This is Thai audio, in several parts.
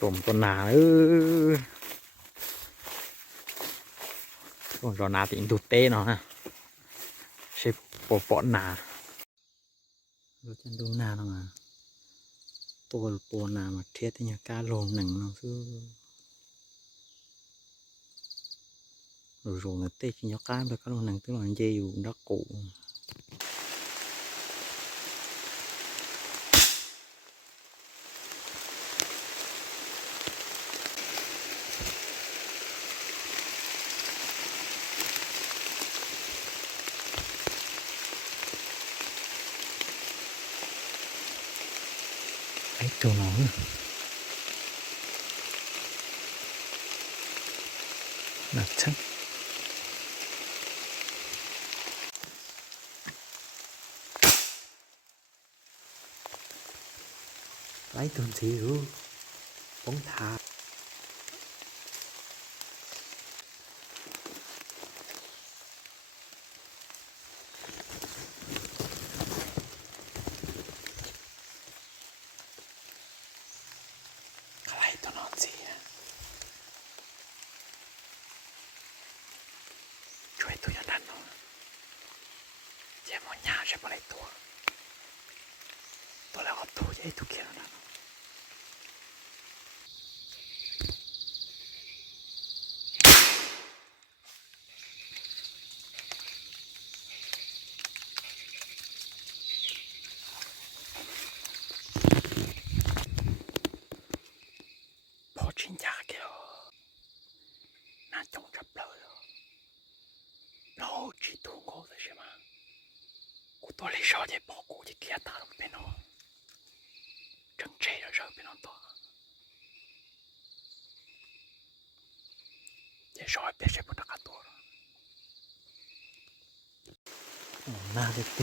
ตัวนาตัวนาติดดูเต้เนาะใช่ปอนารู้จักดูนาเนาะตัวปอนามาเทียบที่ยาการลงหนังเนาะคือrồi là tê chỉ nhóc cá được cái lồng nặng tức là dây dù đó cụ ấy chỗ nó là chắc lấy tuần xíu bóng thả lấy tuần nó gìช่วยตัวยันดันเนาะเจ้ามันยาใช่ปะไรตัวแล้วก็ตัวใหญ่ตัวเขียวนะพอชิ้นยาเกี่ยวน่าจงจับเลย然后只通过的是吗？我多里少点包裹就给他打了边哦，整这的时候边多，也稍微别谁不那个多了。那个丢，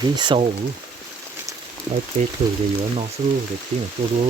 你手，来背头的有那时候的听说多。